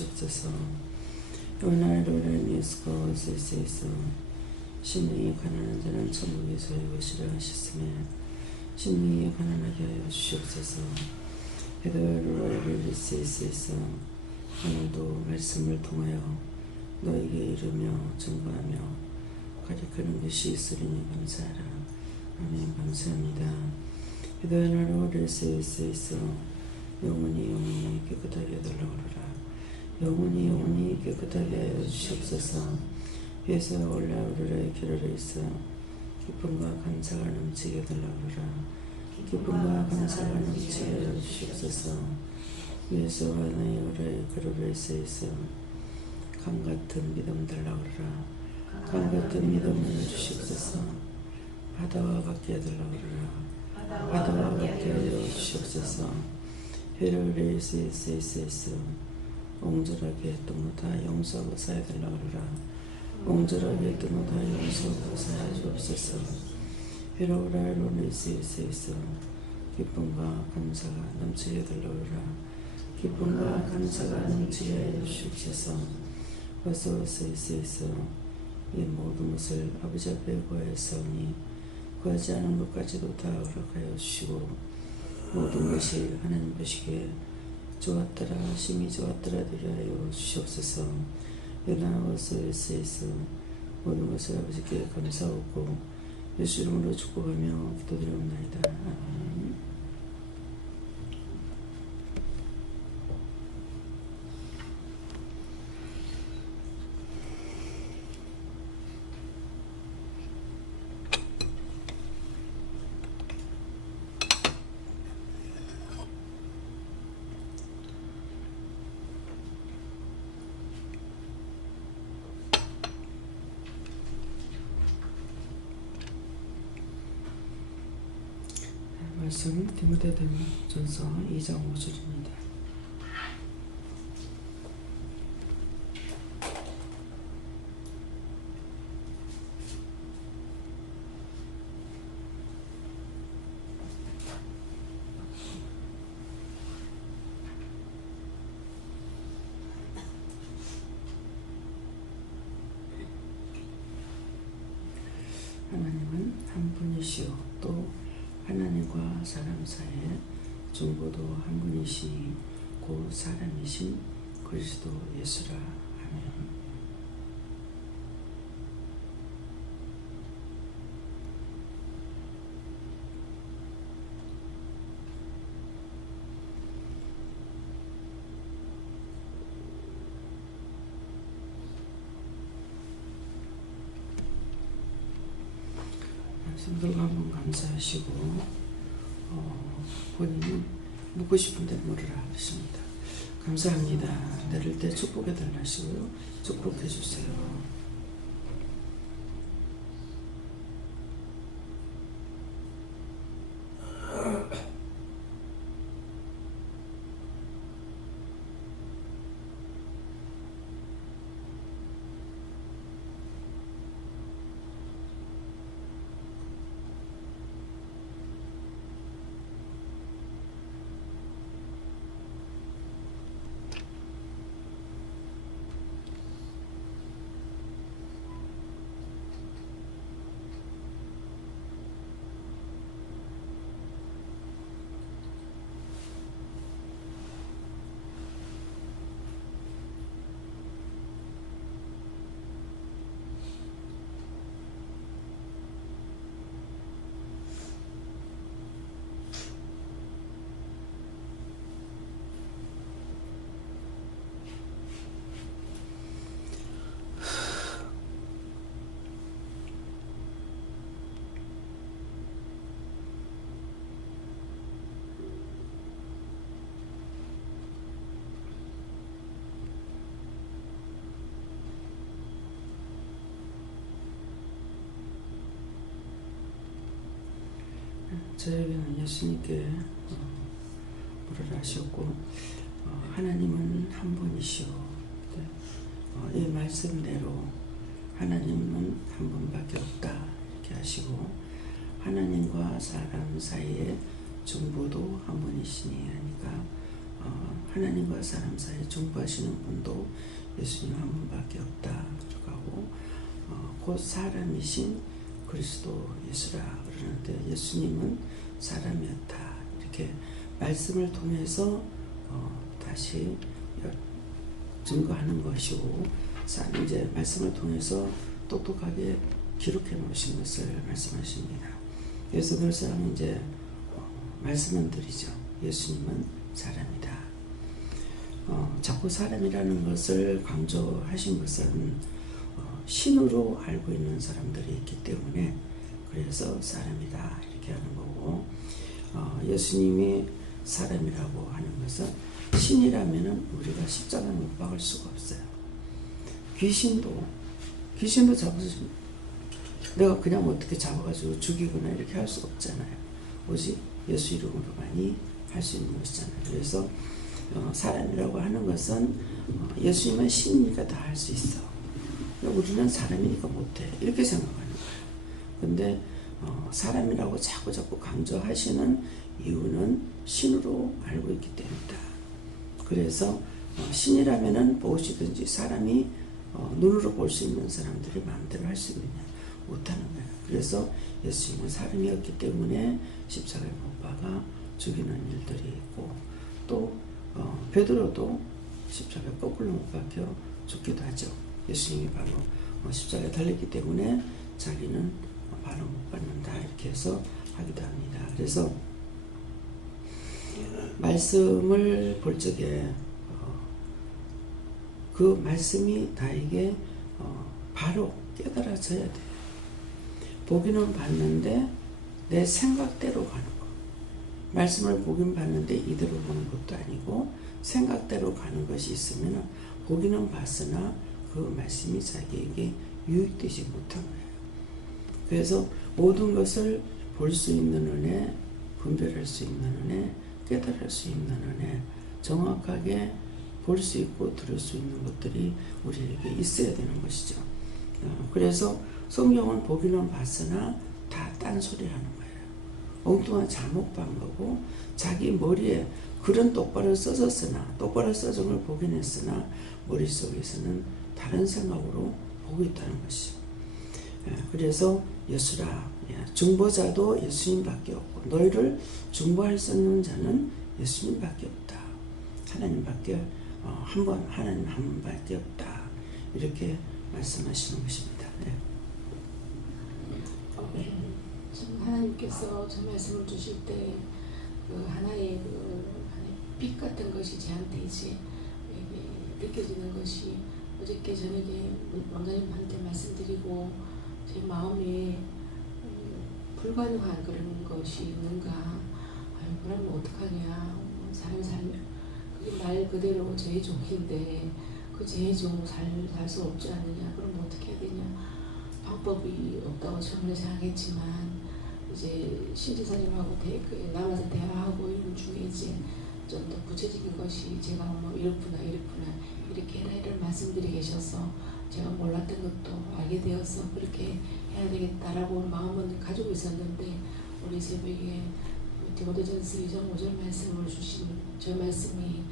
주시옵소서. 요나를 예수가 세세에서 심령이 가난한 자는 천국에서 이것이라 하셨으며 심령이 가난하게 하여 주시옵소서. 베드로를 세세에서 오늘도 말씀을 통하여 너에게 이르며 증거하며 가리키는 것이 있으리니 감사하라. 아멘. 감사합니다. 베드로를 세세에서 영원히 깨끗하게 해달라고 하라. 영원히 깨끗하게 하여 주시옵소서. 위에서 올라오르라 기르러 있어 기쁨과 감사가 넘치게 해달라고 하라. 기쁨과 감사가 넘치게 하여 주시옵소서. 위에서 하나의 오라의 기르러 있어 강같은 믿음 달라고 하라. 강같은 믿음을 주시옵소서. 바다와 같게 해달라고 하라. 바다와 같게 하여 주시옵소서. 회를 있어 옹졸하게 했던 용서하고 사야달라고 하라. 옹졸하게 했던 용서하고 사야 주옵소서. 회로라로 있어 기쁨과 감사가 넘치게 해달라고 하라. 기쁨과 감사가 넘치게 하여 주옵소서. 어서 있어 이 모든 것을 아버지 앞에 구하였사오니 구하지 않은 것까지도 다 허락하여 주시고 모든 것이 하나님 보시기에 좋았더라 심히 좋았더라 되게 하여 주시옵소서. 연하와서 에스에서 모든 것을 아버지께 감사하고 예수 이름으로 축복하며 기도드리옵나이다. 아멘. 말씀 디모데전서 2장 5절입니다. 하나님은 한 분이시오. 또 하나님과 사람 사이에 중보도 한 분이시니 곧 사람이신 그리스도 예수라. 아멘. 성도가 한번 감사하시고 본인은 묻고 싶은데 물으라 하십니다. 감사합니다. 내릴 때 축복해 달라시고요. 축복해 주세요. 저에게는 예수님께 물으라 하셨고 하나님은 한 분이시오. 이 말씀대로 하나님은 한 분밖에 없다 이렇게 하시고 하나님과 사람 사이에 중보도 한 분이시니 하니까 하나님과 사람 사이에 중보하시는 분도 예수님 한 분밖에 없다. 그러고 곧 사람이신 그리스도 예수라 그러는데 예수님은 사람이었다. 이렇게 말씀을 통해서 다시 증거하는 것이고 이제 말씀을 통해서 똑똑하게 기록해 놓으신 것을 말씀하십니다. 그래서 늘상 이제 말씀은 드리죠. 예수님은 사람이다. 자꾸 사람이라는 것을 강조하신 것은 신으로 알고 있는 사람들이 있기 때문에 그래서 사람이다 이렇게 하는 거고 예수님이 사람이라고 하는 것은 신이라면은 우리가 십자가에 못 박을 수가 없어요. 귀신도 잡아서 내가 그냥 어떻게 잡아가지고 죽이거나 이렇게 할 수 없잖아요. 오직 예수 이름으로만이 할 수 있는 것이잖아요. 그래서 사람이라고 하는 것은 예수님은 신이니까 다 할 수 있어. 우리는 사람이니까 못해. 이렇게 생각하는 거예요. 근데 사람이라고 자꾸 강조하시는 이유는 신으로 알고 있기 때문이다. 그래서 신이라면은 무엇이든지 사람이 눈으로 볼 수 있는 사람들이 마음대로 할 수 있느냐 못하는 거예요. 그래서 예수님은 사람이었기 때문에 십자가에 못 박아 죽이는 일들이 있고 또 베드로도 십자가에 거꾸로 못 박혀 죽기도 하죠. 예수님이 바로 십자가에 달렸기 때문에 자기는 바로 못 받는다 이렇게 해서 하기도 합니다. 그래서 말씀을 볼 적에 그 말씀이 나에게 바로 깨달아져야 돼요. 보기는 봤는데 내 생각대로 가는 거. 말씀을 보긴 봤는데 이대로 보는 것도 아니고 생각대로 가는 것이 있으면 보기는 봤으나 그 말씀이 자기에게 유익되지 못한 거예요. 그래서 모든 것을 볼 수 있는 은혜, 분별할 수 있는 은혜, 깨달을 수 있는 은혜, 정확하게 볼 수 있고 들을 수 있는 것들이 우리에게 있어야 되는 것이죠. 그래서 성경은 보기는 봤으나 다 딴소리 하는 거예요. 엉뚱한 잘못 본 거고 자기 머리에 글은 똑바로 써졌으나 똑바로 써진 걸 보긴 했으나 머릿속에서는 다른 생각으로 보고 있다는 것이죠. 그래서 예수라 중보자도 예수님밖에 없고 너희를 중보할 수 있는 자는 예수님밖에 없다. 하나님밖에 하나님 한 분밖에 없다. 이렇게 말씀하시는 것입니다. 하나님께서 저 말씀을 주실 때 그 하나의 빛 같은 것이 저한테 이제 느껴지는 것이 어저께 저녁에 원장님한테 말씀드리고 제 마음에 불가능한 그런 것이 있는가. 그러면 어떡하냐. 사람 살면 그게 말 그대로 제 종인데 그 제 종 살 수 없지 않느냐. 그럼 어떻게 해야 되냐. 방법이 없다고 처음에 생각했지만 이제 신지사님하고 남아서 대화하고 있는 중에 이제 좀 더 구체적인 것이 제가 뭐 이렇구나 이렇게 해라 이런 말씀들이 계셔서 제가 몰랐던 것도 알게 되어서 그렇게 해야 되겠다라고 마음은 가지고 있었는데 우리 새벽에 디모데전서 2장 5절 말씀을 주신 저 말씀이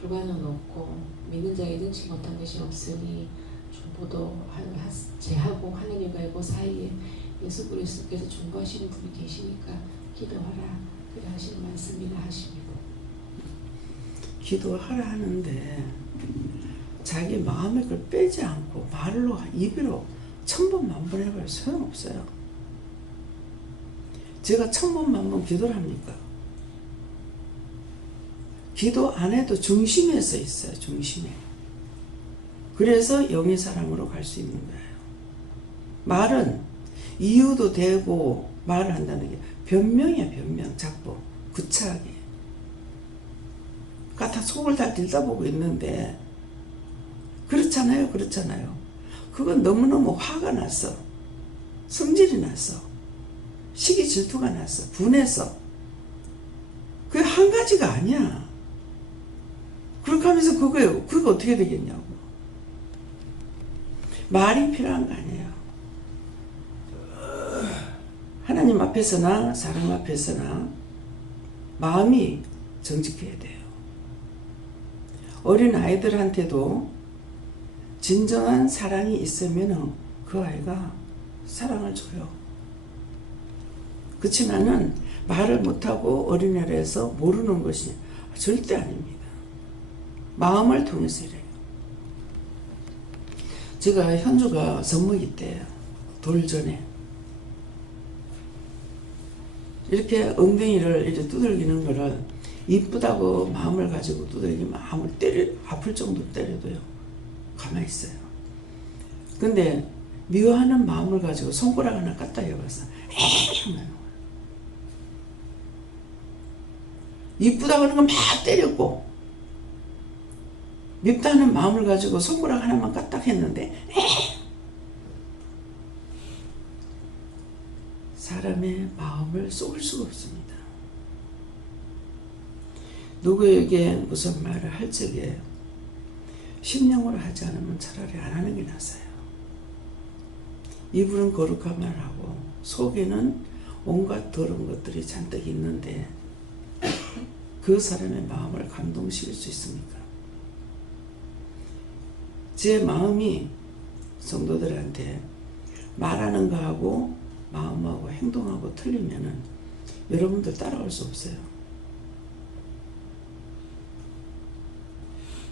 불가능은 없고 믿는 자에게 능치 못한 것이 없으니 중보도 제하고 하느님과의 그 사이에 예수 그리스도께서 중보하시는 분이 계시니까 기도하라 그래 하시는 말씀이라 하십니다. 기도하라 하는데 자기 마음의 걸 빼지 않고 말로 입으로 1000번 만번 해봐야 소용없어요. 제가 1000번 만번 기도를 합니까? 기도 안 해도 중심에서 있어요. 중심에. 그래서 영의 사람으로 갈 수 있는 거예요. 말은 이유도 되고 말을 한다는 게 변명이야. 변명. 자꾸 구차하게. 다 속을 다 들여다보고 있는데 그렇잖아요. 그렇잖아요. 그건 너무너무 화가 났어. 성질이 났어. 시기 질투가 났어. 분해서. 그게 한 가지가 아니야. 그렇게 하면서 그게 어떻게 되겠냐고. 말이 필요한 거 아니에요. 하나님 앞에서나 사람 앞에서나 마음이 정직해야 돼요. 어린 아이들한테도 진정한 사랑이 있으면 그 아이가 사랑을 줘요. 그렇지만은 말을 못하고 어린애라서 모르는 것이 절대 아닙니다. 마음을 통해서 이래요. 제가 현주가 젖먹이 때 돌전에 이렇게 엉덩이를 이렇게 두들기는 거를 이쁘다고 마음을 가지고 두들기면 아플 정도로 때려도요 가만히 있어요. 근데 미워하는 마음을 가지고 손가락 하나 갖다 해봐서 이쁘다고 하는 건 막 때렸고, 밉다는 마음을 가지고 손가락 하나만 까딱 했는데 사람의 마음을 속일 수가 없습니다. 누구에게 무슨 말을 할 적에 심령으로 하지 않으면 차라리 안 하는 게 낫어요. 입으로는 거룩한 말을 하고 속에는 온갖 더러운 것들이 잔뜩 있는데 그 사람의 마음을 감동시킬 수 있습니까? 제 마음이 성도들한테 말하는 거하고 마음하고 행동하고 틀리면은 여러분들 따라올 수 없어요.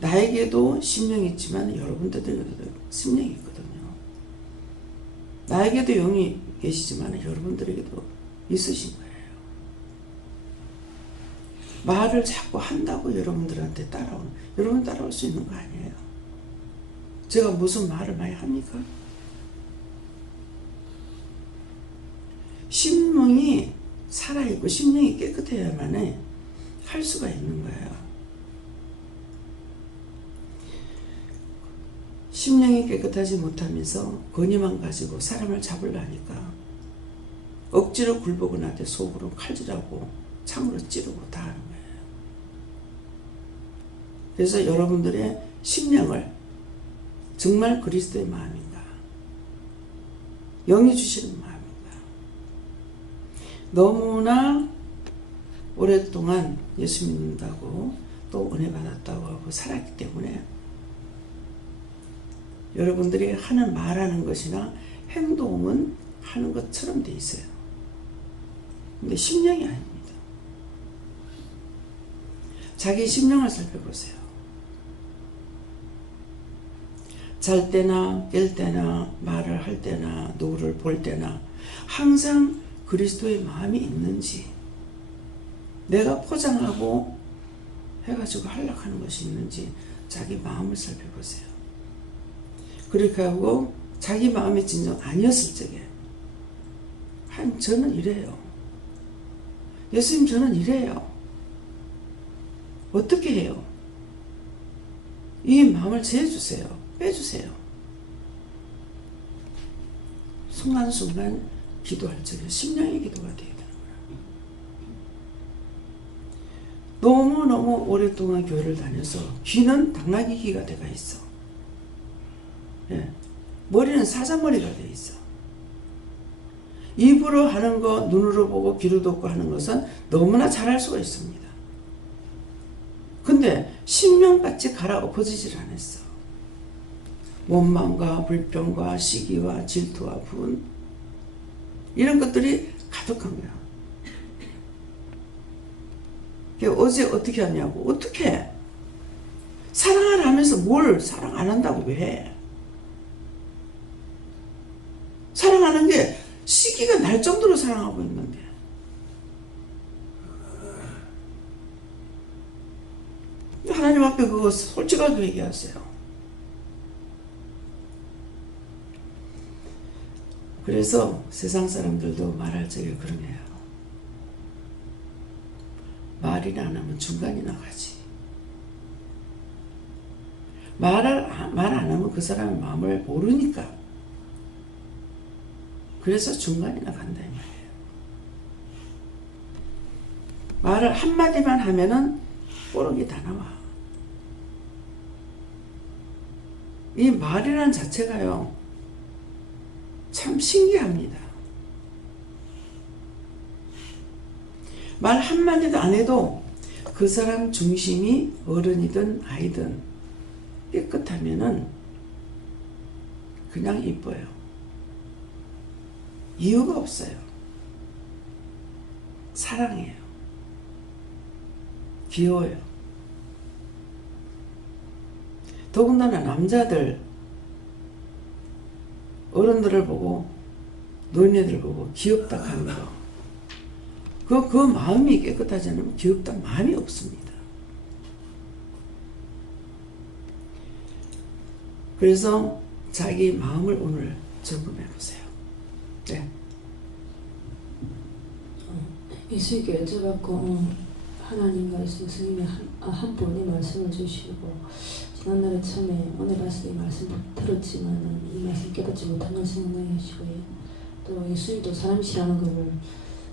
나에게도 심령이 있지만 여러분들에게도 심령이 있거든요. 나에게도 영이 계시지만 여러분들에게도 있으신 거예요. 말을 자꾸 한다고 여러분들한테 여러분 따라올 수 있는 거 아니에요. 제가 무슨 말을 많이 합니까? 심령이 살아있고 심령이 깨끗해야만 할 수가 있는 거예요. 심령이 깨끗하지 못하면서 권위만 가지고 사람을 잡으려니까 억지로 굴복은 하되 속으로 칼질하고 창으로 찌르고 다 하는 거예요. 그래서 여러분들의 심령을 정말 그리스도의 마음인가, 영이 주시는 마음인가, 너무나 오랫동안 예수 믿는다고 또 은혜 받았다고 하고 살았기 때문에 여러분들이 말하는 것이나 행동은 하는 것처럼 돼 있어요. 근데 심령이 아닙니다. 자기 심령을 살펴보세요. 잘 때나 깰 때나 말을 할 때나 누구를 볼 때나 항상 그리스도의 마음이 있는지, 내가 포장하고 해가지고 하려고 하는 것이 있는지 자기 마음을 살펴보세요. 그렇게 하고 자기 마음이 진정 아니었을 적에 저는 이래요. 예수님 저는 이래요. 어떻게 해요? 이 마음을 제해주세요. 빼주세요. 순간순간 기도할 적에 심령의 기도가 되어야 되는 거예요. 너무너무 오랫동안 교회를 다녀서 귀는 당나귀 귀가 돼가 있어. 예. 머리는 사자머리가 돼 있어. 입으로 하는 거, 눈으로 보고 귀로 듣고 하는 것은 너무나 잘할 수가 있습니다. 근데 심령같이 갈아엎어지질 않았어. 원망과 불평과 시기와 질투와 분, 이런 것들이 가득한 거야. 어제 어떻게 하냐고. 어떻게? 사랑을 하면서 뭘 사랑 안 한다고 왜 해? 사랑하는 게 시기가 날 정도로 사랑하고 있는데. 하나님 앞에 그거 솔직하게 얘기하세요. 그래서 세상 사람들도 말할 적에 그러네요. 말이나 안 하면 중간이나 가지. 말 안 하면 그 사람의 마음을 모르니까. 그래서 중간이나 간다 이 말이에요. 말을 한마디만 하면은 뽀록이 다 나와. 이 말이라는 자체가요, 참 신기합니다. 말 한마디도 안 해도 그 사람 중심이 어른이든 아이든 깨끗하면은 그냥 이뻐요. 이유가 없어요. 사랑해요. 귀여워요. 더군다나 남자들 어른들을 보고 노인네들 보고 귀엽다 하는 거 그 마음이 깨끗하지 않으면 귀엽다 마음이 없습니다. 그래서 자기 마음을 오늘 점검해 보세요. 네. 예수님께 여쭤봤고 하나님과 예수 스님이 한 분이 말씀을 주시고 지난날에 처음에 오늘 와서 이 말씀 들었지만 이 말씀 깨닫지 못한 걸 생각나게 하시고요. 또 예수님도 사람이시라는 것을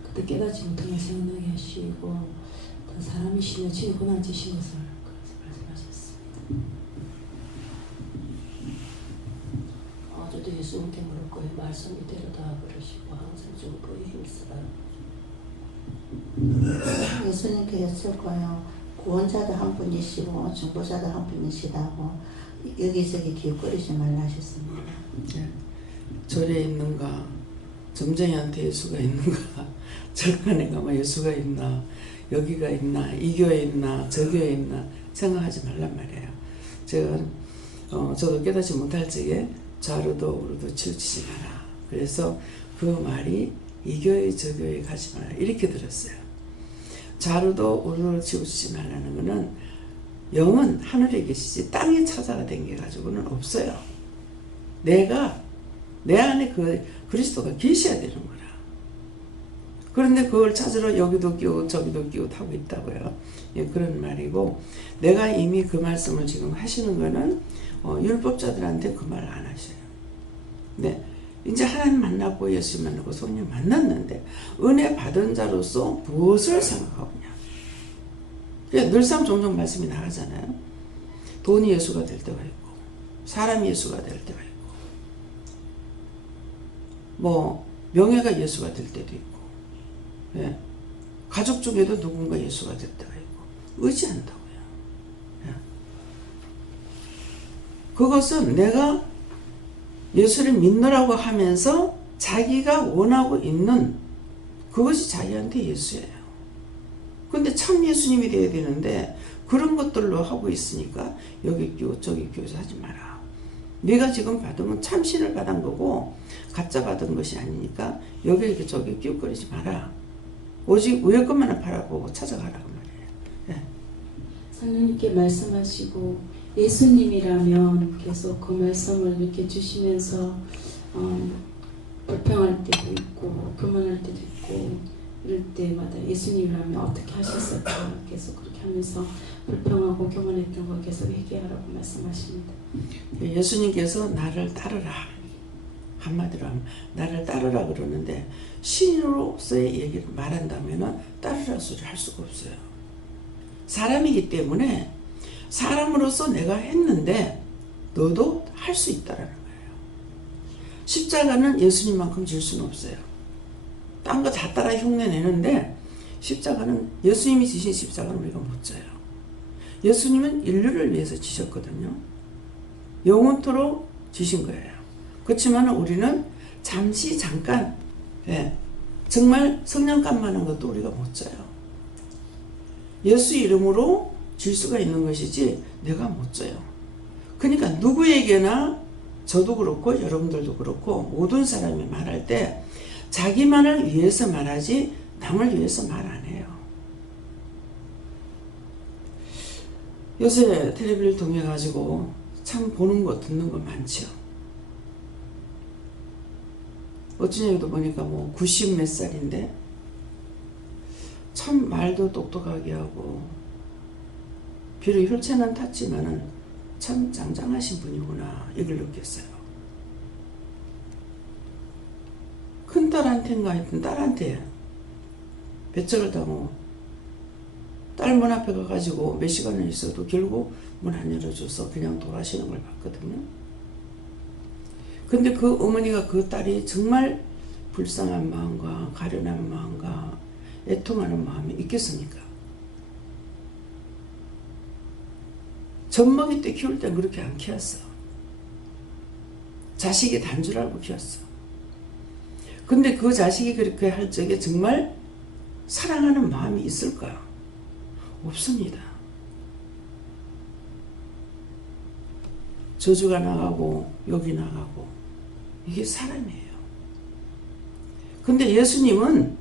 그때 깨닫지 못한 걸 생각나게 하시고 또 사람이시며 친히 고난지신 것을 그렇게 말씀하셨습니다. 어제도 예수님께 물었고요. 말씀 이대로 다 그러시고 항상 중보에 힘쓰라. 예수님께 여쭙고요. 구원자도 한 분이시고 중보자도 한 분이시다고 여기저기 기웃거리지 말라 하셨습니다. 네. 절에 있는가, 점쟁이한테 예수가 있는가, 절간에 가면 예수가 있나, 여기가 있나, 이 교회에 있나, 저 교회에 있나 생각하지 말란 말이에요. 제가 저도 깨닫지 못할 적에 좌로도 우로도 치우치지 마라. 그래서 그 말이 이 교회 저 교회 가지 마라 이렇게 들었어요. 좌로도 우로도 치우치지 말라는 것은 영은 하늘에 계시지 땅에 찾아가 댕겨가지고는 없어요. 내가 내 안에 그 그리스도가 계셔야 되는 거라. 그런데 그걸 찾으러 여기도 끼고 저기도 끼고 하고 있다고요. 예, 그런 말이고 내가 이미 그 말씀을 지금 하시는 거는 율법자들한테 그 말 안 하셔요. 네. 이제 하나님 만나고 예수 만나고 성령 만났는데 은혜 받은 자로서 무엇을 생각하느냐. 늘상 종종 말씀이 나가잖아요. 돈이 예수가 될 때가 있고 사람이 예수가 될 때가 있고 뭐 명예가 예수가 될 때도 있고 예. 가족 중에도 누군가 예수가 될 때가 있고 의지한다고요. 예. 그것은 내가 예수를 믿노라고 하면서 자기가 원하고 있는 그것이 자기한테 예수예요. 근데 참 예수님이 되어야 되는데 그런 것들로 하고 있으니까 여기 끼고 저기 끼워서 하지 마라. 네가 지금 받은 건 참신을 받은 거고 가짜 받은 것이 아니니까 여기 이렇게 저기 끼우거리지 마라. 오직 위에 것만을 바라보고 찾아가라고 말이에요. 네. 성령님께 말씀하시고 예수님이라면 계속 그 말씀을 이렇게 주시면서 불평할 때도 있고 교만할 때도 있고 이럴 때마다 예수님이라면 어떻게 하셨을까 계속 그렇게 하면서 불평하고 교만했던 거 계속 회개하라고 말씀하십니다. 예수님께서 나를 따르라. 한마디로 하면 나를 따르라 그러는데 신으로서의 얘기를 말한다면 따르라 소리를 할 수가 없어요. 사람이기 때문에 사람으로서 내가 했는데 너도 할 수 있다라는 거예요. 십자가는 예수님만큼 질 수는 없어요. 딴 거 다 따라 흉내내는데 십자가는 예수님이 지신 십자가는 우리가 못 져요. 예수님은 인류를 위해서 지셨거든요. 영원토록 지신 거예요. 그렇지만 우리는 잠시 잠깐 정말 성냥감만한 것도 우리가 못 져요. 예수 이름으로 질 수가 있는 것이지 내가 못 져요. 그러니까 누구에게나 저도 그렇고 여러분들도 그렇고 모든 사람이 말할 때 자기만을 위해서 말하지 남을 위해서 말 안 해요. 요새 텔레비를 통해 가지고 참 보는 거 듣는 거 많죠. 어쩐 얘기도 보니까 뭐 90 몇 살인데 참 말도 똑똑하게 하고 비록 혈체는 탔지만은 참 장장하신 분이구나 이걸 느꼈어요. 큰딸한테인가 하여튼 딸한테 배척을 당하고 딸 문 앞에 가가지고 몇 시간을 있어도 결국 문 안 열어줘서 그냥 돌아가시는 걸 봤거든요. 근데 그 어머니가 그 딸이 정말 불쌍한 마음과 가련한 마음과 애통하는 마음이 있겠습니까? 젖먹이 때 키울 땐 그렇게 안 키웠어. 자식이 단 줄 알고 키웠어. 근데 그 자식이 그렇게 할 적에 정말 사랑하는 마음이 있을까? 없습니다. 저주가 나가고 욕이 나가고 이게 사람이에요. 근데 예수님은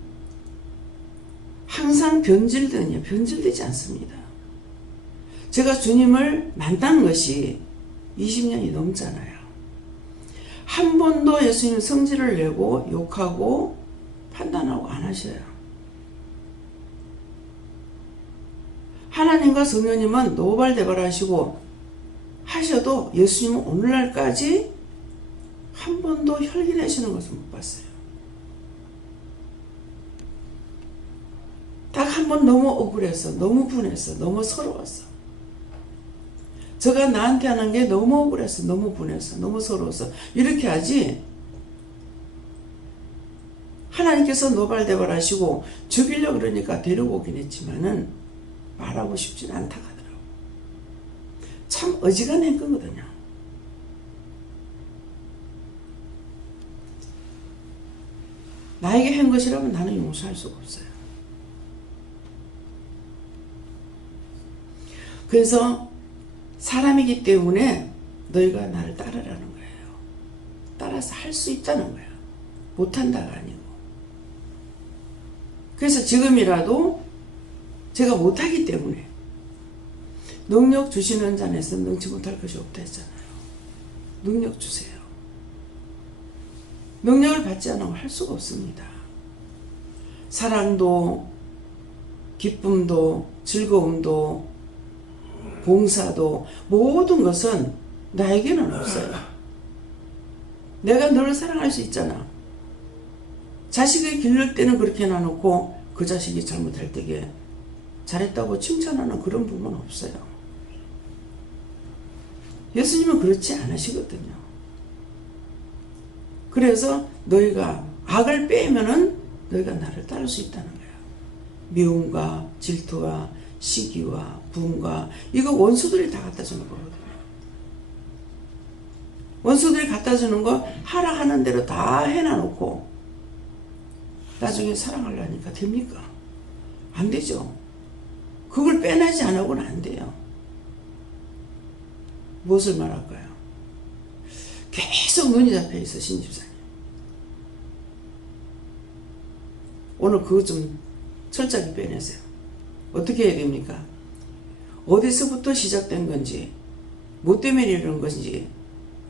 항상 변질되지 않습니다. 제가 주님을 만난 것이 20년이 넘잖아요. 한 번도 예수님 성질을 내고 욕하고 판단하고 안 하셔요. 하나님과 성령님은 노발대발 하시고 하셔도 예수님은 오늘날까지 한 번도 혈기 내시는 것을 못 봤어요. 딱 한 번 너무 억울해서, 너무 분해서, 너무 서러웠어. 저가 나한테 하는 게 너무 억울해서, 너무 분해서, 너무 서러워서 이렇게 하지. 하나님께서 노발대발 하시고 죽이려고 그러니까 데리고 오긴 했지만은 말하고 싶진 않다 하더라고. 참 어지간한 거거든요. 나에게 한 것이라면 나는 용서할 수가 없어요. 그래서 사람이기 때문에 너희가 나를 따르라는 거예요. 따라서 할 수 있다는 거야. 못한다가 아니고. 그래서 지금이라도 제가 못하기 때문에 능력 주시는 자에서 능치 못할 것이 없다 했잖아요. 능력 주세요. 능력을 받지 않으면 할 수가 없습니다. 사랑도 기쁨도 즐거움도 봉사도 모든 것은 나에게는 없어요. 내가 너를 사랑할 수 있잖아. 자식을 기를 때는 그렇게 놔놓고 그 자식이 잘못할 때에 잘했다고 칭찬하는 그런 부분은 없어요. 예수님은 그렇지 않으시거든요. 그래서 너희가 악을 빼면은 너희가 나를 따를 수 있다는 거야. 미움과 질투와 시기와 분과 이거 원수들이 다 갖다 주는 거거든요. 원수들이 갖다 주는 거 하라 하는 대로 다 해놔놓고 나중에 사랑하려니까 됩니까? 안 되죠. 그걸 빼내지 않으고는 안 돼요. 무엇을 말할까요? 계속 눈이 잡혀 있어, 신집사님. 오늘 그거 좀 철저하게 빼내세요. 어떻게 해야 됩니까? 어디서부터 시작된 건지, 뭐 때문에 이러는 건지,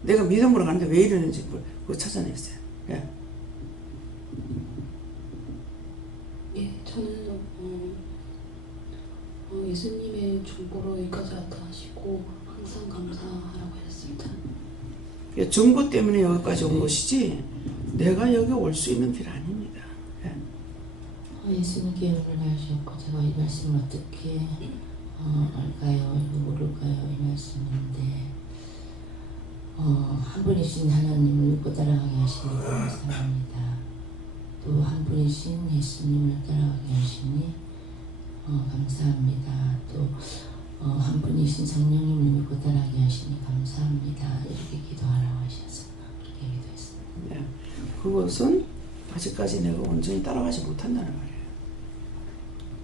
내가 믿음으로 가는데 왜 이러는지 그거 찾아냈어요. 예. 예, 저는 예수님의 중보로 여기까지 왔다 하시고 항상 감사하라고 했습니다. 중보 때문에 여기까지 온 것이지 내가 여기 올 수 있는 길 아닙니다. 예. 예수님께 은혜하셨고 제가 이 말씀을 어떻게 알까요? 이거 모를까요? 이 말씀인데 한 분이신 하나님을 믿고 따라가게 하시니 감사합니다. 또 한 분이신 예수님을 따라가게 하시니 감사합니다. 또 한 분이신 성령님을 믿고 따라가게 하시니 감사합니다. 이렇게 기도하라고 하셔서 그렇게 기도했습니다. 네. 그것은 아직까지 내가 온전히 따라가지 못한다는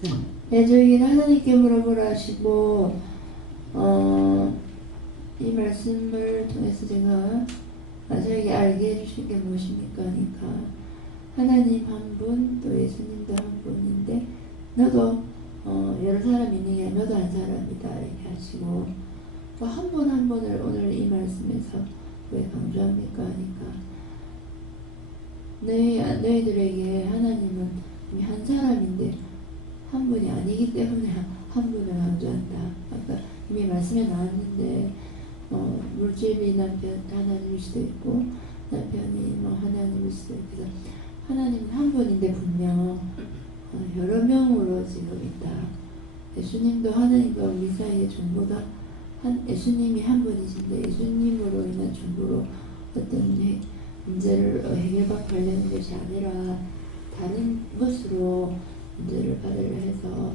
말이에요. 네, 저희는 하나님께 물어보라 하시고 이 말씀을 통해서 제가 저에게 알게 해주신 게 무엇입니까 하니까 하나님 한 분, 또 예수님도 한 분인데 너도 여러 사람 있는 게 아니라 너도 한 사람이다 이렇게 하시고 한 분 한 분을 오늘 이 말씀에서 왜 강조합니까 하니까 너희들에게 하나님은 이미 한 사람인데 한 분이 아니기 때문에 한 분을 강조한다. 아까 이미 말씀에 나왔는데 물질이 남편 하나님일 수도 있고 남편이 하나님일 수도 있고 그래서 하나님은 한 분인데 분명 여러 명으로 지금 있다. 예수님도 하나님과 우리 사이의 중보가 예수님이 한 분이신데 예수님으로 인한 중보로 어떤 문제를 해결받고 하려는 것이 아니라 다른 것으로 문제를 받으려 해서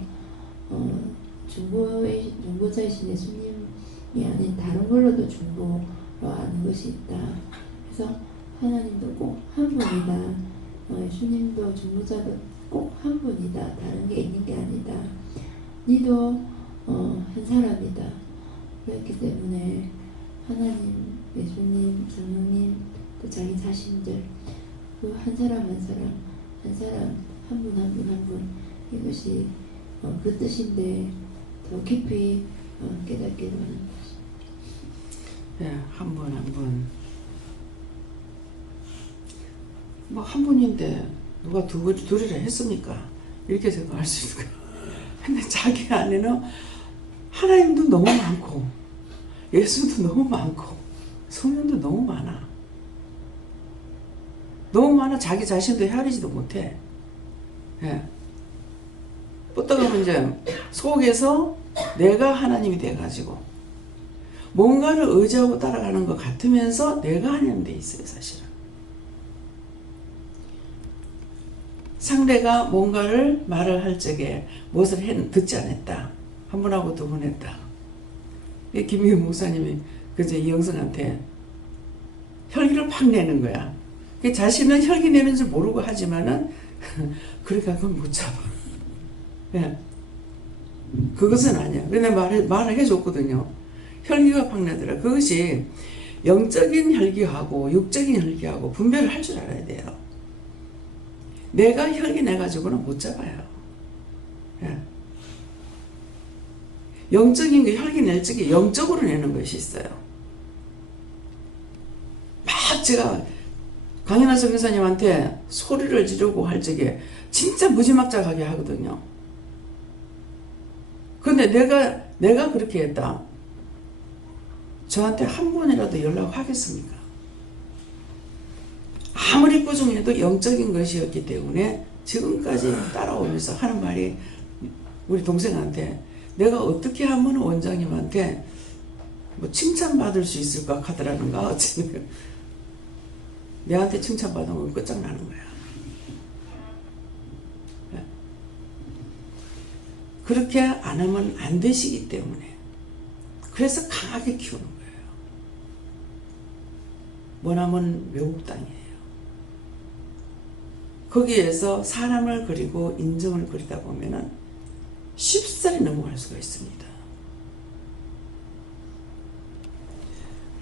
중보자이신 예수님이 아닌 다른 걸로도 중보로 아는 것이 있다. 그래서 하나님도 꼭 한 분이다. 예수님도 중보자도 꼭 한 분이다. 다른 게 있는 게 아니다. 니도 한 사람이다. 그렇기 때문에 하나님, 예수님, 성령님, 또 자기 자신들, 그 한 사람 한 사람 한 사람 한 분 한 분 한 분 이것이 그 뜻인데 더 깊이 깨닫기로 하는 것입니다. 예, 한 분 한 분. 뭐 한 분인데 누가 둘이라 했습니까? 이렇게 생각할 수 있을 거예요. 근데 자기 안에는 하나님도 너무 많고 예수도 너무 많고 성령도 너무 많아. 너무 많아. 자기 자신도 헤아리지도 못해. 예. 뻗어가면 이제 속에서 내가 하나님이 돼가지고 뭔가를 의지하고 따라가는 것 같으면서 내가 하나님 돼 있어요, 사실은. 상대가 뭔가를 말을 할 적에 무엇을 듣지 않았다. 한 번 하고 두 번 했다. 김희우 목사님이 그제 이영성한테 혈기를 팍 내는 거야. 자신은 혈기 내는 줄 모르고 하지만은 그러니까 그건 못 잡아. 예. 그것은 아니야. 근데 말을 해줬거든요. 혈기가 팍 나더라. 그것이 영적인 혈기하고 육적인 혈기하고 분별을 할 줄 알아야 돼요. 내가 혈기 내가지고는 못 잡아요. 예. 영적인 게 혈기 낼 적에 영적으로 내는 것이 있어요. 막 제가 강인하 선교사님한테 소리를 지르고 할 적에 진짜 무지막지하게 하거든요. 근데 내가 그렇게 했다. 저한테 한 번이라도 연락하겠습니까? 아무리 꾸중해도 영적인 것이었기 때문에 지금까지 따라오면서 하는 말이 우리 동생한테 내가 어떻게 하면 원장님한테 뭐 칭찬받을 수 있을까 하더라는가 어쩌면 내한테 칭찬받으면 끝장나는 거야. 그렇게 안 하면 안 되시기 때문에 그래서 강하게 키우는 거예요. 뭐냐면 외국 땅이에요. 거기에서 사람을 그리고 인정을 그리다 보면은 쉽사리 넘어갈 수가 있습니다.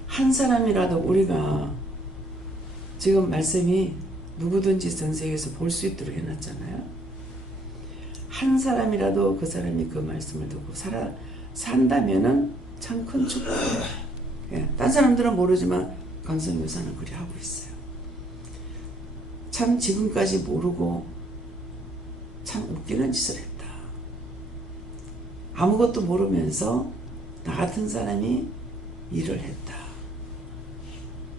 한 사람이라도 우리가 지금 말씀이 누구든지 전 세계에서 볼 수 있도록 해놨잖아요. 한 사람이라도 그 사람이 그 말씀을 듣고 산다면은 참 큰 축복이에요. 예, 딴 사람들은 모르지만 강선교사는 그리 하고 있어요. 참 지금까지 모르고 참 웃기는 짓을 했다. 아무것도 모르면서 나 같은 사람이 일을 했다.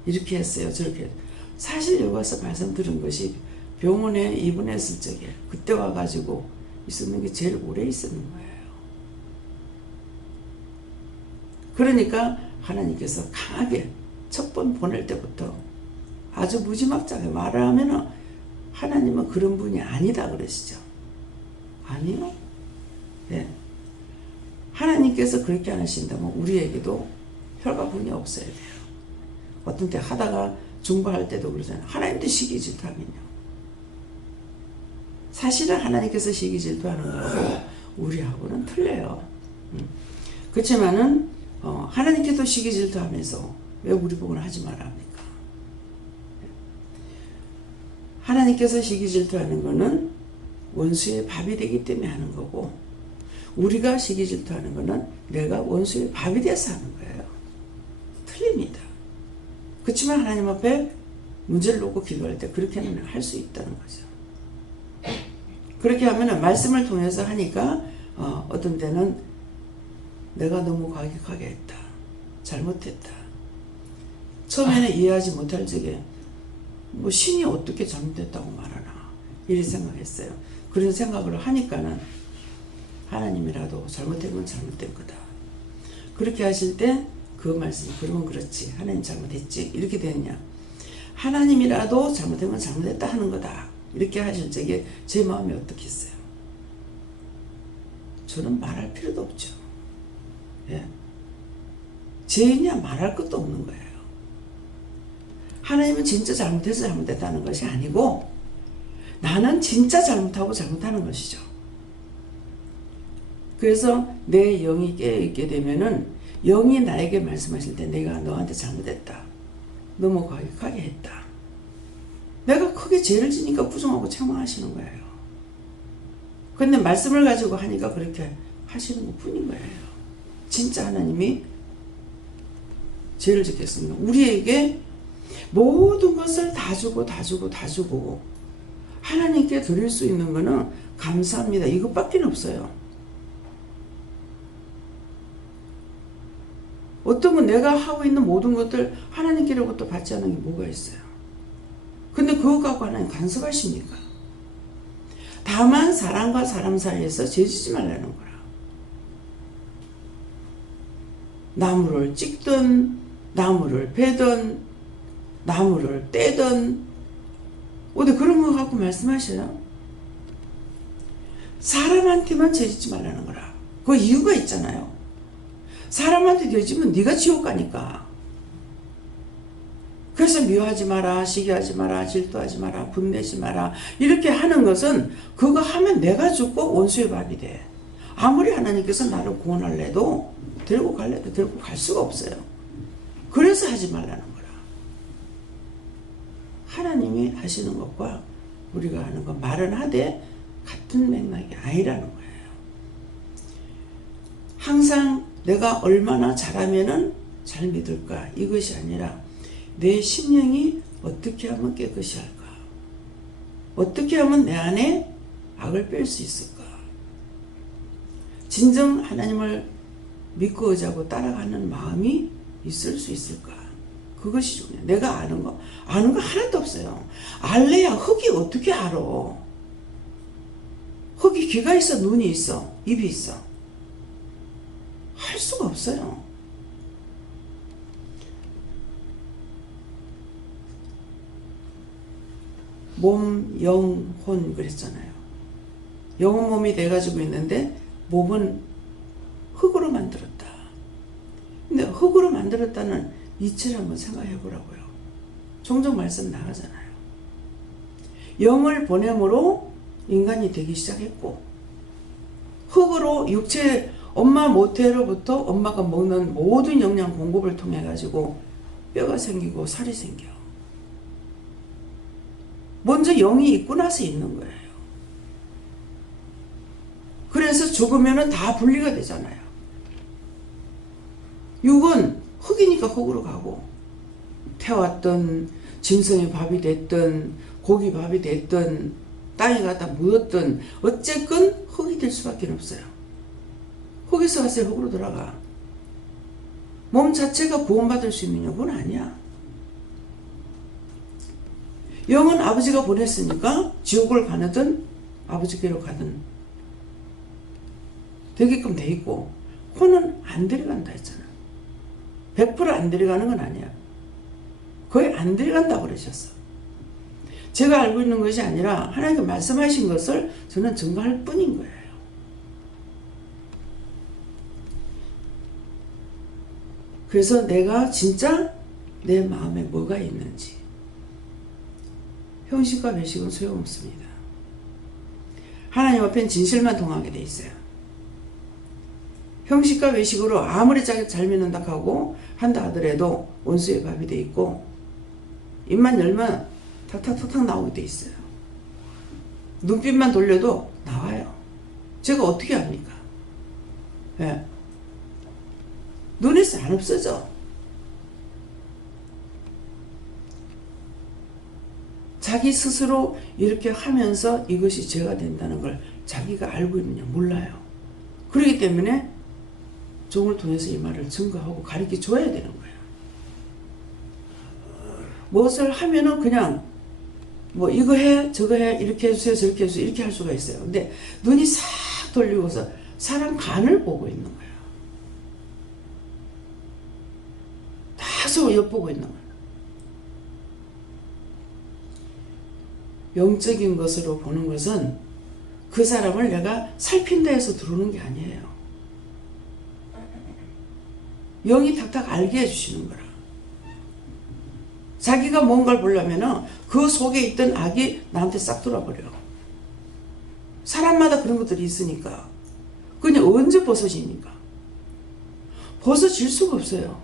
이렇게 했어요. 저렇게 했어요. 사실 여기 와서 말씀 들은 것이 병원에 입원했을 적에 그때 와가지고 있었는 게 제일 오래 있었는 거예요. 그러니까 하나님께서 강하게 첫 번 보낼 때부터 아주 무지막지하게 말을 하면은 하나님은 그런 분이 아니다 그러시죠. 아니요. 네. 하나님께서 그렇게 안 하신다면 우리에게도 혈과분이 없어야 돼요. 어떤 때 하다가 중보할 때도 그러잖아요. 하나님도 시기 질투하면요. 사실은 하나님께서 시기 질투하는 거고 우리하고는 틀려요. 그렇지만은 하나님께도 시기 질투하면서 왜 우리 보고는 하지 말라 합니까? 하나님께서 시기 질투하는 거는 원수의 밥이 되기 때문에 하는 거고 우리가 시기 질투하는 거는 내가 원수의 밥이 돼서 하는 거예요. 틀립니다. 그렇지만 하나님 앞에 문제를 놓고 기도할 때 그렇게는 할 수 있다는 거죠. 그렇게 하면 말씀을 통해서 하니까 어떤 때는 내가 너무 과격하게 했다. 잘못했다. 처음에는 이해하지 못할 적에 뭐 신이 어떻게 잘못했다고 말하나 이렇게 생각했어요. 그런 생각을 하니까는 하나님이라도 잘못된 건 잘못된 거다. 그렇게 하실 때 그 말씀 그러면 그렇지 하나님 잘못했지 이렇게 되느냐 하나님이라도 잘못된 건 잘못했다 하는 거다 이렇게 하실 적에 제 마음이 어떻겠어요? 저는 말할 필요도 없죠. 예. 죄인이야 말할 것도 없는 거예요. 하나님은 진짜 잘못해서 잘못했다는 것이 아니고 나는 진짜 잘못하고 잘못하는 것이죠. 그래서 내 영이 깨어있게 되면은 영이 나에게 말씀하실 때 내가 너한테 잘못했다. 너무 과격하게 했다. 내가 크게 죄를 지니까 부정하고 책망하시는 거예요. 근데 말씀을 가지고 하니까 그렇게 하시는 것 뿐인 거예요. 진짜 하나님이 죄를 짓겠습니다. 우리에게 모든 것을 다 주고 다 주고 다 주고 하나님께 드릴 수 있는 거는 감사합니다. 이것밖에 없어요. 어떤 건 내가 하고 있는 모든 것들 하나님께로부터 받지 않은 게 뭐가 있어요. 근데 그거 갖고 하나님 간섭하십니까? 다만 사람과 사람 사이에서 죄지지 말라는 거라. 나무를 찍든 나무를 베든 나무를 떼든 어디 그런 거 갖고 말씀하셔요? 사람한테만 죄짓지 말라는 거라. 그 이유가 있잖아요. 사람한테 죄지면 네가 지옥 가니까. 그래서 미워하지 마라, 시기하지 마라, 질투하지 마라, 분내지 마라 이렇게 하는 것은 그거 하면 내가 죽고 원수의 밥이 돼. 아무리 하나님께서 나를 구원할래도 데리고 갈래도 데리고 갈 수가 없어요. 그래서 하지 말라는 거라. 하나님이 하시는 것과 우리가 하는 것 말은 하되 같은 맥락이 아니라는 거예요. 항상 내가 얼마나 잘하면은 잘 믿을까 이것이 아니라 내 심령이 어떻게 하면 깨끗이 할까? 어떻게 하면 내 안에 악을 뺄 수 있을까? 진정 하나님을 믿고 의지하고 따라가는 마음이 있을 수 있을까? 그것이 중요해요. 내가 아는 거 하나도 없어요. 알래야 흙이 어떻게 알아? 흙이 귀가 있어, 눈이 있어, 입이 있어. 할 수가 없어요. 몸, 영, 혼 그랬잖아요. 영은 몸이 돼가지고 있는데 몸은 흙으로 만들었다. 근데 흙으로 만들었다는 이치를 한번 생각해 보라고요. 종종 말씀 나가잖아요. 영을 보냄으로 인간이 되기 시작했고 흙으로 육체 엄마 모태로부터 엄마가 먹는 모든 영양 공급을 통해 가지고 뼈가 생기고 살이 생겨. 먼저 영이 있고 나서 있는 거예요. 그래서 죽으면 다 분리가 되잖아요. 육은 흙이니까 흙으로 가고 태웠던 짐승의 밥이 됐든 고기 밥이 됐든 땅에 갖다 묻었든 어쨌건 흙이 될 수밖에 없어요. 흙에서 가서 흙으로 돌아가. 몸 자체가 구원받을 수 있느냐? 그건 아니야. 영은 아버지가 보냈으니까 지옥을 가느든 아버지께로 가든 되게끔 돼 있고 혼은 안 데려간다 했잖아. 100% 안 데려가는 건 아니야. 거의 안 데려간다고 그러셨어. 제가 알고 있는 것이 아니라 하나님께 말씀하신 것을 저는 증거할 뿐인 거예요. 그래서 내가 진짜 내 마음에 뭐가 있는지 형식과 배식은 소용없습니다. 하나님 앞엔 진실만 통하게 돼 있어요. 형식과 외식으로 아무리 잘 믿는다 하고 한다 하더라도 원수의 밥이 돼 있고 입만 열면 탁탁탁탁 나오게 돼 있어요. 눈빛만 돌려도 나와요. 제가 어떻게 합니까? 예. 눈에서 안 없어져. 자기 스스로 이렇게 하면서 이것이 죄가 된다는 걸 자기가 알고 있느냐 몰라요. 그렇기 때문에 종을 통해서 이 말을 증거하고 가르쳐 줘야 되는 거예요. 무엇을 하면은 그냥 뭐 이거 해 저거 해 이렇게 해주세요 저렇게 해주세요 이렇게 할 수가 있어요. 근데 눈이 싹 돌리고서 사람 간을 보고 있는 거예요. 다 서로 엿보고 있는 거예요. 영적인 것으로 보는 것은 그 사람을 내가 살핀다 해서 들어오는 게 아니에요. 영이 탁탁 알게 해주시는 거라. 자기가 뭔가를 보려면은 그 속에 있던 악이 나한테 싹 돌아버려. 사람마다 그런 것들이 있으니까. 그냥 언제 벗어집니까? 벗어질 수가 없어요.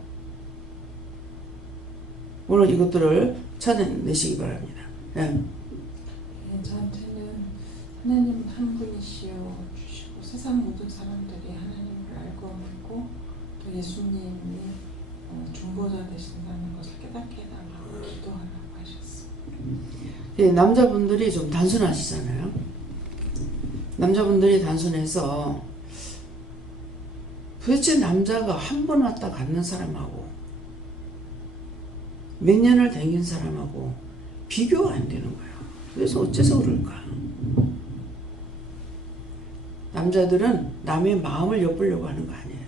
오늘 이것들을 찾아내시기 바랍니다. 예. 네, 저한테는 하나님 한 분이시여 주시고 세상 모든 사람들이 하나님을 알고 믿고 또 예수님이 중보자 되신다는 것을 깨닫게 해달라고 기도하라고 하셨습니다. 예, 남자분들이 좀 단순하시잖아요. 남자분들이 단순해서 도대체 남자가 한 번 왔다 갔는 사람하고 몇 년을 다닌 사람하고 비교가 안 되는 거예요. 그래서 어째서 그럴까? 남자들은 남의 마음을 엿보려고 하는 거 아니에요.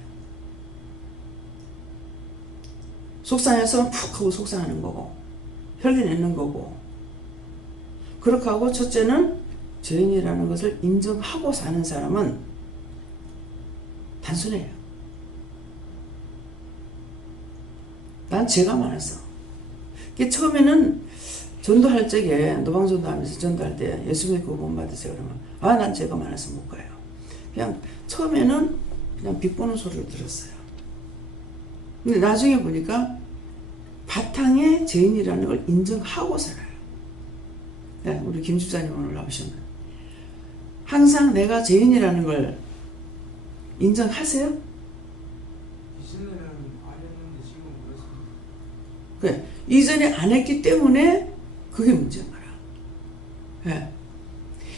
속상해서 푹 하고 속상하는 거고 혈기내는 거고, 그렇게 하고 첫째는 죄인이라는 것을 인정하고 사는 사람은 단순해요. 난 죄가 많았어. 처음에는 전도할 적에 노방전도 하면서 전도할 때 예수 믿고 구원 받으세요 그러면 난 죄가 많아서 못 가요. 그냥 처음에는 그냥 비꼬는 소리를 들었어요. 근데 나중에 보니까 바탕에 죄인이라는 걸 인정하고 살아요. 네, 우리 김 집사님 오늘 나오셨나요? 항상 내가 죄인이라는 걸 인정하세요? 이전에는 안 했는데 지금 그렇습니다. 그래, 이전에 안 했기 때문에 그게 문제인 거야. 네.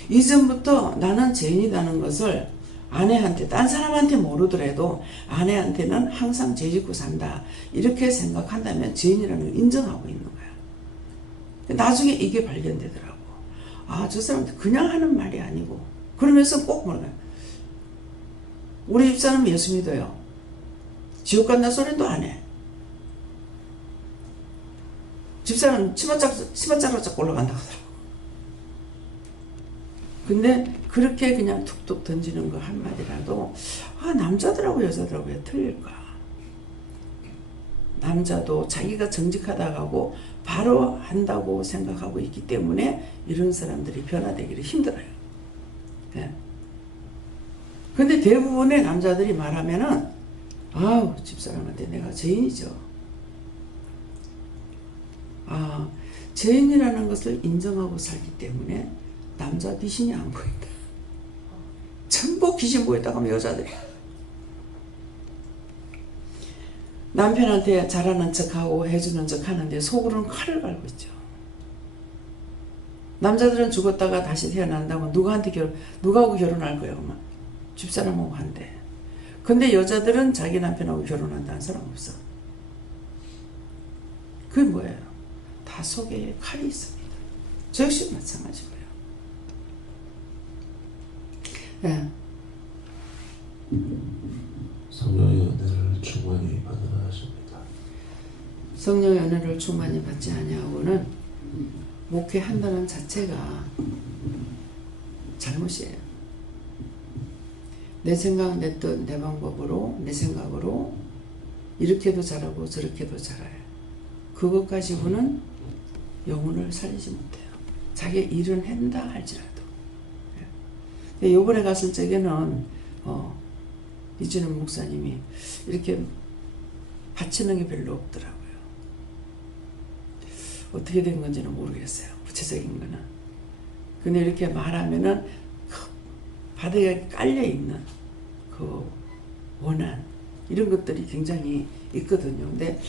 이전부터 나는 죄인이라는 것을 아내한테, 딴 사람한테 모르더라도 아내한테는 항상 죄 짓고 산다, 이렇게 생각한다면 죄인이라는 걸 인정하고 있는 거야. 나중에 이게 발견되더라고. 저 사람한테 그냥 하는 말이 아니고, 그러면서 꼭 뭐라, 우리 집사람은 예수 믿어요. 지옥 간다 소리도 안 해. 집사람은 치마자로 자꾸 올라간다고 하더라고. 근데 그렇게 그냥 툭툭 던지는 거 한마디라도 남자들하고 여자들하고 왜 틀릴까? 남자도 자기가 정직하다고 바로 한다고 생각하고 있기 때문에 이런 사람들이 변화되기를 힘들어요. 네. 근데 대부분의 남자들이 말하면은 집사람한테 내가 죄인이죠. 죄인이라는 것을 인정하고 살기 때문에 남자 귀신이 안 보인다. 전부 귀신 보였다고 하면 여자들이 남편한테 잘하는 척하고 해주는 척 하는데 속으로는 칼을 갈고 있죠. 남자들은 죽었다가 다시 태어난다고 누구하고 결혼할 거예요? 그러면 집사람하고 한대. 근데 여자들은 자기 남편하고 결혼한다는 사람 없어. 그게 뭐예요? 다 속에 칼이 있습니다. 저 역시 마찬가지고요. 네. 성령의 은혜를 충만히 받으라 하십니다. 성령의 은혜를 충만히 받지 아니하고는 목회한다는 자체가 잘못이에요. 내 생각, 내 뜻, 내 방법으로, 내 생각으로 이렇게도 잘하고 저렇게도 잘해요. 그것 가지고는 영혼을 살리지 못해요. 자기 일은 한다 할지라도. 요번에 갔을 적에는 이준원 목사님이 이렇게 바치는 게 별로 없더라고요. 어떻게 된 건지는 모르겠어요. 구체적인 거는. 근데 이렇게 말하면은 바닥에 깔려있는 그 원한, 이런 것들이 굉장히 있거든요. 근데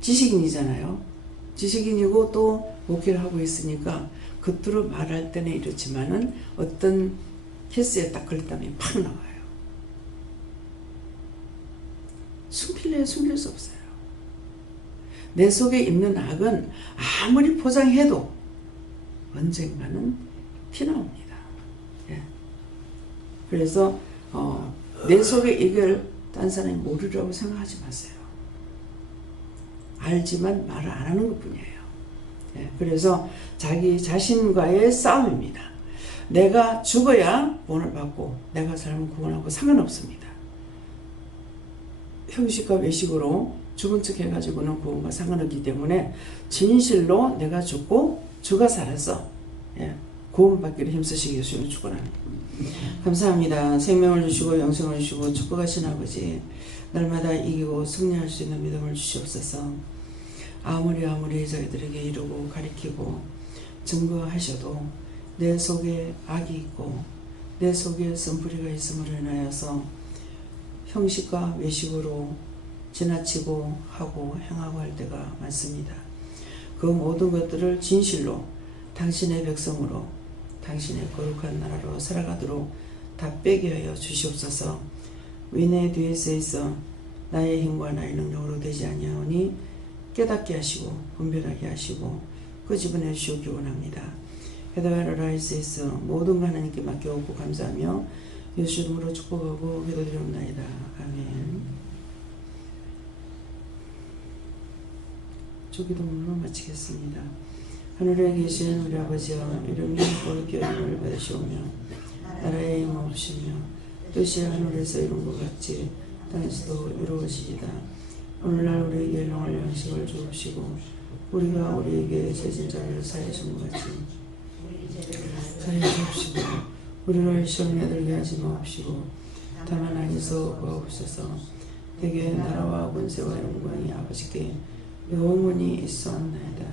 지식인이잖아요. 지식인이고 또 목회를 하고 있으니까 겉으로 말할 때는 이렇지만은 어떤 케이스에 딱 걸렸다면 팍 나와요. 숨길 수 없어요. 내 속에 있는 악은 아무리 포장해도 언젠가는 튀나옵니다. 예. 그래서 내 속에 이걸 딴 사람이 모르려고 생각하지 마세요. 알지만 말을 안 하는 것뿐이에요. 예. 그래서 자기 자신과의 싸움입니다. 내가 죽어야 구원을 받고 내가 살면 구원하고 상관없습니다. 형식과 외식으로 죽은 척 해가지고는 구원과 상관없기 때문에 진실로 내가 죽고 주가 살아서 구원받기를 힘쓰시기 위해서 축원합니다. 감사합니다. 생명을 주시고 영생을 주시고 축복하신 아버지, 날마다 이기고 승리할 수 있는 믿음을 주시옵소서. 아무리 자기들에게 이루고 가리키고 증거하셔도 내 속에 악이 있고 내 속에 선불이가 있음으로 인하여서 형식과 외식으로 지나치고 하고 행하고 할 때가 많습니다. 그 모든 것들을 진실로 당신의 백성으로 당신의 거룩한 나라로 살아가도록 다 빼게 하여 주시옵소서. 위내 뒤에서 있어 나의 힘과 나의 능력으로 되지 아니하오니 깨닫게 하시고 분별하게 하시고 끄집어내 주시기 원합니다. 헤다와라라이스에서 모든 하나님께 맡겨오고 감사하며 예수 이름으로 축복하고 기도드리옵나이다. 아멘. 주기도문으로 마치겠습니다. 하늘에 계신 우리 아버지여, 이름이 거룩히 여김을 받으시오며 나라의 임하옵시며 뜻이 하늘에서 이룬 것 같이 땅에서도 이루어지이다. 오늘날 우리에게 일용할 양식을 주옵시고 우리가 우리에게 죄진 자를 사하여 준 것 같이 사하여 주옵시고 우리를 시험에 들게 하지 마옵시고 다만 안에서 구하옵소서. 대개 나라와 권세와 영광이 아버지께 영원히 있사옵나이다.